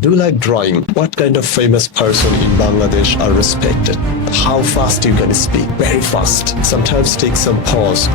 Do you like drawing? What kind of famous person in Bangladesh are respected? How fast you can speak? Very fast. Sometimes take some pause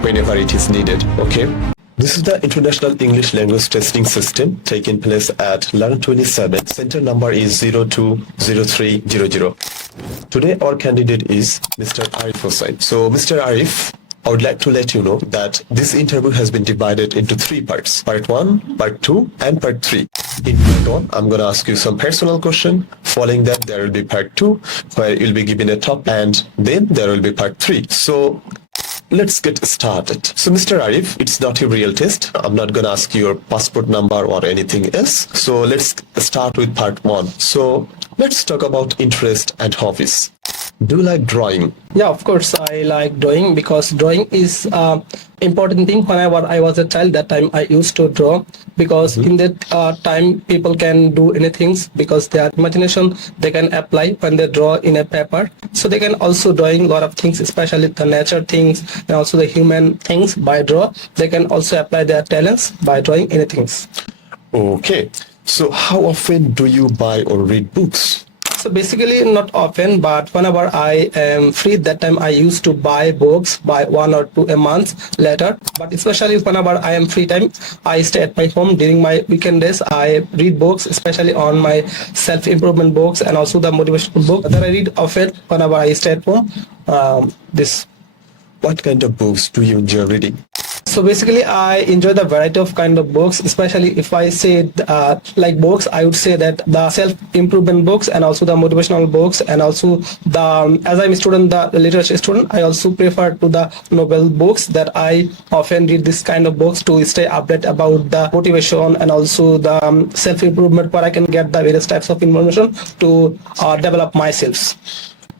whenever it is needed, okay? This is the International English Language Testing System taking place at LARN 27. Center number is 020300. Today our candidate is Mr. Arif Hossain. So Mr. Arif, I would like to let you know that this interview has been divided into 3 parts. Part 1, Part 2 and Part 3. In Part 1, I'm going to ask you some personal question. Following that, there will be Part 2 where you'll be given a topic, and then there will be Part 3. So let's get started. So Mr. Arif, it's not a real test. I'm not going to ask your passport number or anything else. So let's start with Part 1. So let's talk about interest and hobbies. Do you like drawing? Yeah, of course I like drawing, because drawing is important thing. Whenever I was a child, that time I used to draw, because in that time people can do anything, because their imagination they can apply when they draw in a paper. So they can also drawing a lot of things, especially the nature things and also the human things by draw. They can also apply their talents by drawing anything. Okay, so how often do you buy or read books? So basically not often, but whenever I am free, that time I used to buy books by 1 or 2 a month later. But especially whenever I am free time, I stay at my home during my weekend days. I read books, especially on my self-improvement books and also the motivational book that I read often whenever I stay at home. What kind of books do you enjoy reading? So basically I enjoy the variety of kind of books, especially if I say like books, I would say that the self-improvement books and also the motivational books, and also the, as I'm a student, the literature student, I also prefer to the novel books, that I often read this kind of books to stay updated about the motivation and also the self-improvement, where I can get the various types of information to develop myself.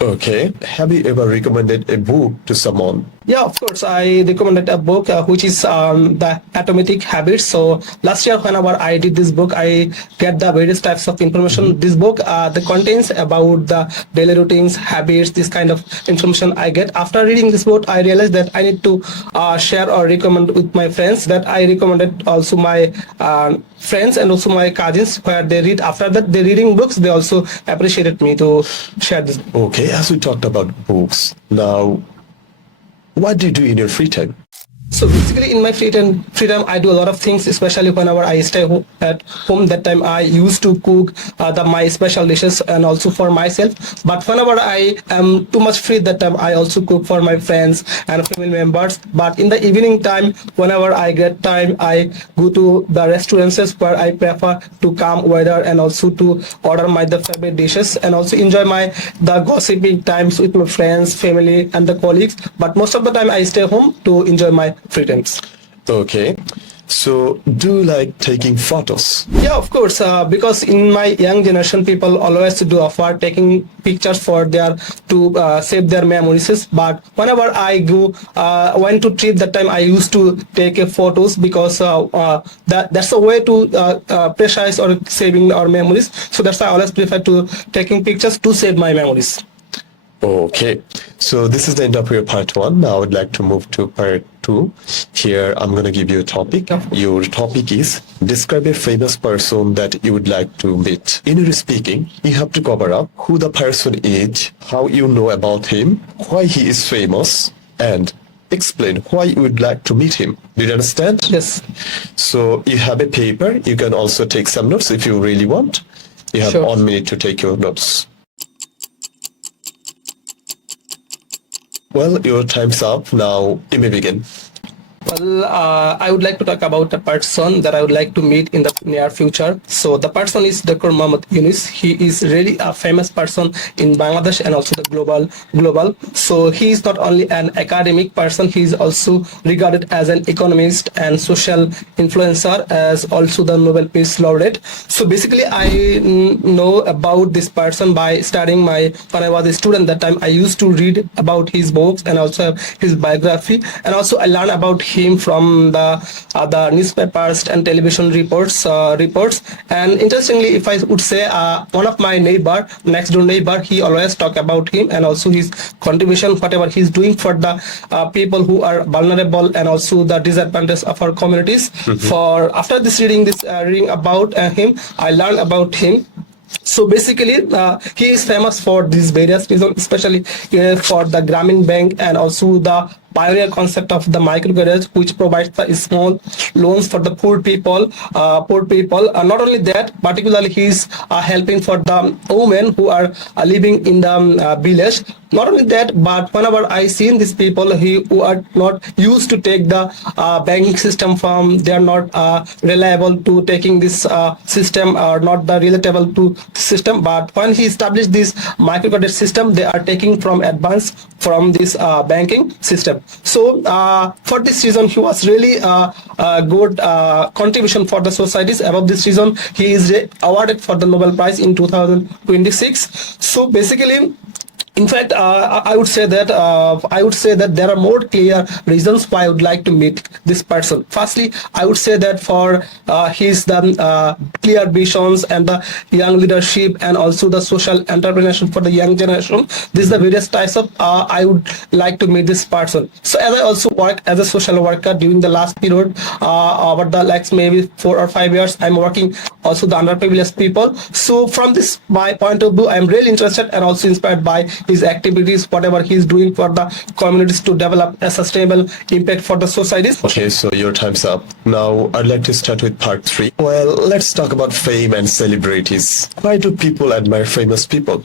Okay, have you ever recommended a book to someone? Yeah, of course. I recommended a book which is the Atomic Habits. So last year, whenever I did this book, I get the various types of information. This book that contains about the daily routines, habits, this kind of information I get. After reading this book, I realized that I need to share or recommend with my friends. That I recommended also my friends and also my cousins, where they read. After that, they reading books, they also appreciated me to share this. Okay, as we talked about books, now what do you do in your free time? So basically in my free time I do a lot of things, especially whenever I stay at home. That time I used to cook my special dishes and also for myself. But whenever I am too much free, that time I also cook for my friends and family members. But in the evening time, whenever I get time, I go to the restaurants where I prefer to calm weather and also to order my the favorite dishes and also enjoy the gossiping times with my friends, family and the colleagues. But most of the time I stay home to enjoy my free times. Okay, so do you like taking photos? Yeah, of course, because in my young generation, people always do offer taking pictures for their to save their memories. But whenever I go went to trip, that time I used to take photos, because that's a way to precise or saving our memories. So that's why I always prefer to taking pictures to save my memories. Okay, so this is the end of your part 1. Now I would like to move to part 2. Here I'm going to give you a topic. Your topic is describe a famous person that you would like to meet. In your speaking, you have to cover up who the person is, how you know about him, why he is famous, and explain why you would like to meet him. Do you understand? Yes. So you have a paper. You can also take some notes if you really want. You have 1 minute to take your notes. Well, your time's up. Now you may begin. Well, I would like to talk about a person that I would like to meet in the near future. So the person is Dr. Muhammad Yunus. He is really a famous person in Bangladesh and also the global. So he is not only an academic person, he is also regarded as an economist and social influencer, as also the Nobel Peace Laureate. So basically I know about this person by studying when I was a student. That time I used to read about his books and also his biography, and also I learned about him him from the newspapers and television reports. And interestingly, if I would say, one of my next door neighbor, he always talk about him and also his contribution, whatever he's doing for the people who are vulnerable and also the disadvantaged of our communities. For after this reading about him, I learned about him. So basically, he is famous for these various reasons, especially for the Grameen Bank and also the pioneer concept of the microcredit, which provides the small loans for the poor people. Not only that, particularly he is helping for the women who are living in the village. Not only that, but whenever I seen these people who are not used to take the banking system from, they are not reliable to taking this system, or not the relatable to the system. But when he established this microcredit system, they are taking from advance from this banking system. So for this reason, he was really a good contribution for the societies. Above this reason, he is awarded for the Nobel Prize in 2026. So basically, in fact, I would say that there are more clear reasons why I would like to meet this person. Firstly, I would say that for his clear visions and the young leadership and also the social entrepreneurship for the young generation. These are the various types of I would like to meet this person. So as I also work as a social worker during the last period, over the maybe 4 or 5 years, I'm working also the underprivileged people. So from this my point of view, I'm really interested and also inspired by his activities, whatever he's doing for the communities to develop a sustainable impact for the societies. Okay, so your time's up. Now, I'd like to start with part 3. Well, let's talk about fame and celebrities. Why do people admire famous people?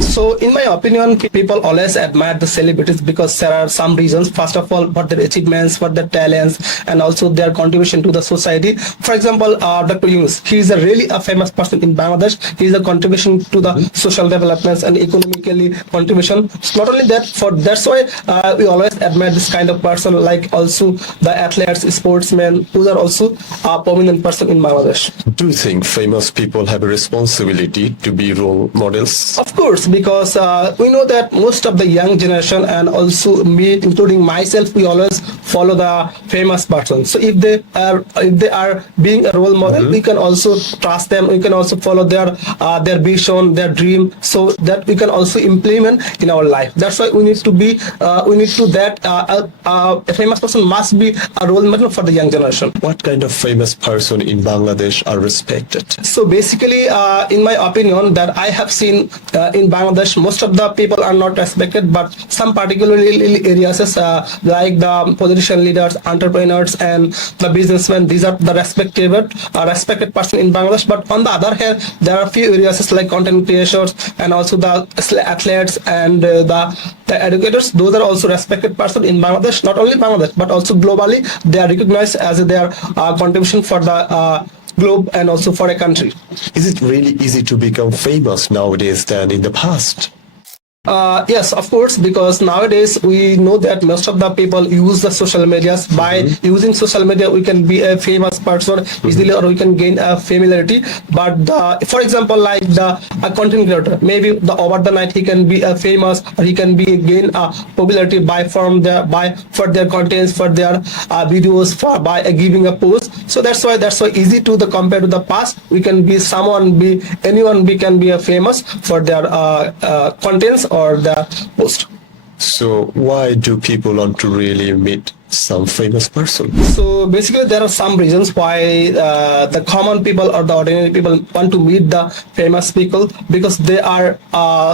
So in my opinion, people always admire the celebrities because there are some reasons. First of all, for their achievements, for their talents, and also their contribution to the society. For example, Dr. Yunus, he is really a famous person in Bangladesh. He is a contribution to the social developments and economically contribution. So not only that, that's why we always admire this kind of person, like also the athletes, sportsmen, who are also a prominent person in Bangladesh. Do you think famous people have a responsibility to be role models? Of course, because we know that most of the young generation and also me, including myself, we always follow the famous person. So if they are being a role model, we can also trust them. We can also follow their vision, their dream, so that we can also implement in our life. That's why we need to be a famous person must be a role model for the young generation. What kind of famous person in Bangladesh are respected? So basically, in my opinion, that I have seen in Bangladesh, most of the people are not respected, but some particularly areas like the politician leaders, entrepreneurs, and the businessmen, these are the respected person in Bangladesh. But on the other hand, there are a few areas like content creators and also the athletes and the educators. Those are also respected person in Bangladesh. Not only Bangladesh, but also globally, they are recognized as their contribution for the globe and also for a country. Is it really easy to become famous nowadays than in the past? Yes, of course, because nowadays we know that most of the people use the social medias. By using social media, we can be a famous person easily, or we can gain a familiarity. But for example, like a content creator, maybe over the night he can be a famous, or he can gain popularity for their contents, for their videos, by giving a post. So that's why easy to the compare to the past. We can be anyone can be a famous for their contents or the post. So why do people want to really meet some famous person? So basically, there are some reasons why the common people or the ordinary people want to meet the famous people, because they are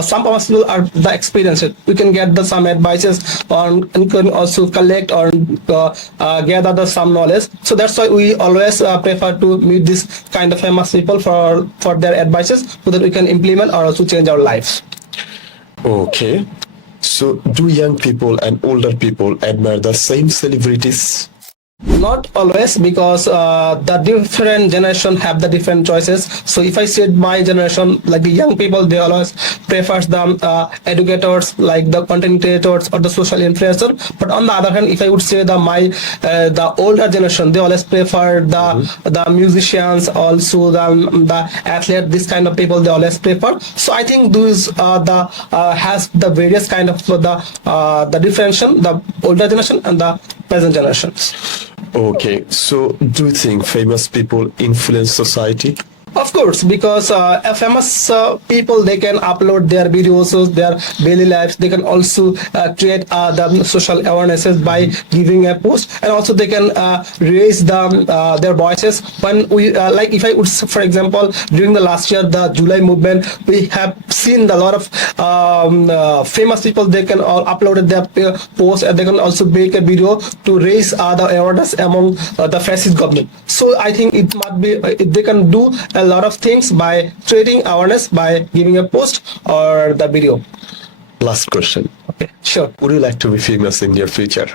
some famous people are the experienced. We can get some advices on, and can also collect or gather some knowledge. So that's why we always prefer to meet this kind of famous people for their advices, so that we can implement or also change our lives. Okay. So, do young people and older people admire the same celebrities? Not always, because the different generation have the different choices. So if I said my generation, like the young people, they always prefers the educators, like the content creators or the social influencer. But on the other hand, if I would say the older generation, they always prefer the musicians, also the athlete, this kind of people they always prefer. So I think those has the various kind of the differentiation, the older generation and the present generations. Okay, so do you think famous people influence society? Of course, because famous people, they can upload their videos, their daily lives. They can also create the social awarenesses by giving a post, and also they can raise their voices. When we like, if I would, for example, during the last year, the July movement, we have seen a lot of famous people. They can all upload their posts, and they can also make a video to raise the awareness among the fascist government. So I think it might be they can do a lot of things by creating awareness by giving a post or the video. Last question. Okay, sure. Would you like to be famous in your future?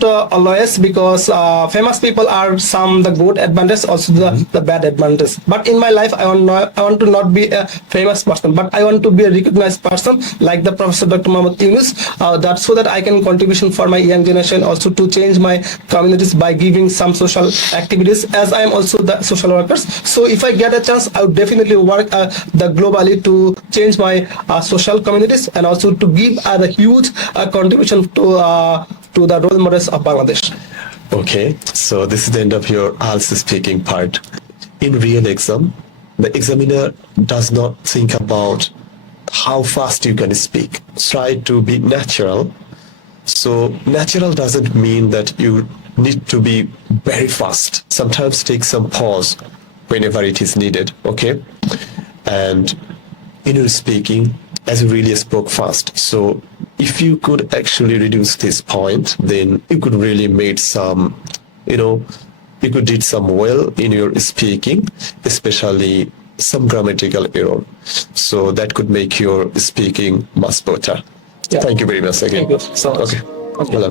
Always, because famous people are some the good advantage, also the bad advantage. But in my life, I want to not be a famous person, but I want to be a recognized person, like the Professor Dr. Muhammad Yunus. That so that I can contribution for my young generation, also to change my communities by giving some social activities, as I am also the social workers. So if I get a chance, I would definitely work the globally to change my social communities, and also to give the huge contribution to the role models of Bangladesh. Okay, so this is the end of your IELTS speaking part. In real exam, the examiner does not think about how fast you can speak. Try to be natural. So natural doesn't mean that you need to be very fast. Sometimes take some pause whenever it is needed, okay? And in your speaking, as you really spoke fast, so if you could actually reduce this point, then you could really make some, you could did some well in your speaking, especially some grammatical error. So that could make your speaking much better. Yeah. Thank you very much again. Thank you so much. Okay. Well,